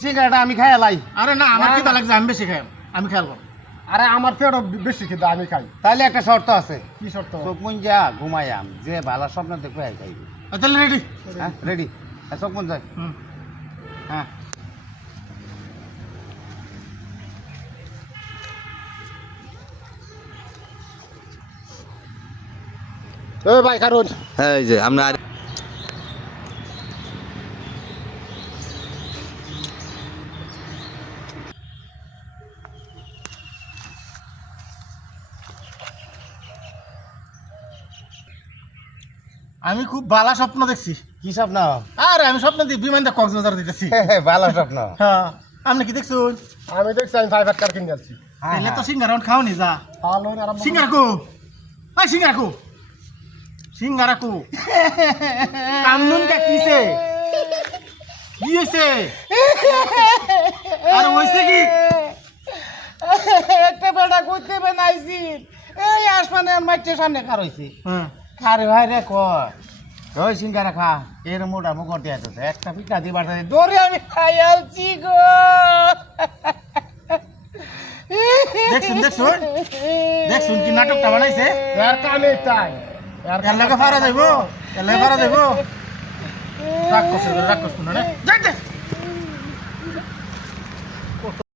সিঙ্গারাটা আমি খাই লাই। আরে না আমার খিদা লাগছে আমি বেশি খাই আমি খেয়ালবো আরে আমার পেটও বেশি খেতে আমি খাই। তাহলে একটা শর্ত আছে, কি শর্ত? চোখ মুঞ্জা ঘুমাইয়াম, যে ভালো স্বপ্ন দেখবে খাইবে। তাহলে রেডি হ্যাঁ রেডি, চোখ মুঞ্জ যায়। হ্যাঁ এ ভাই কারণ হ্যাঁ এই যে আমরা আমি খুব ভালো স্বপ্ন দেখছি। কি স্বপ্ন? আরে আমি স্বপ্ন দিয়ে বিমানটা কক্সবাজার দিতেছি। ভালো স্বপ্ন। হ্যাঁ আপনি কি দেখছুন? আমি দেখছি আমি প্রাইভেট কার কিনে যাচ্ছি। তাহলে তো সিঙ্গারা খাওনি যা। ভালো আরাম সিঙ্গারা কো এই সিঙ্গারা কো সিঙ্গারা কো কামনুন কা কিসে কি হইছে? আর হইছে কি? একটা বেটা করতে বানাইছি, এই আসমানে মাইটের সামনে খার হইছে। হ্যাঁ খারে ভাই রে কয় ওই সিঙ্গারা খা, এর মোটা মুখর দিয়ে আছে একটা পিঠা দিবার দৌড়ে আমি খাইয়ালছি গো। দেখছুন দেখছুন দেখছুন কি নাটকটা বানাইছে? এর কামে তাই এর লাগে ফারা যাইবো, এর লাগে ফারা যাইবো। রাগ করছে না, যাইতে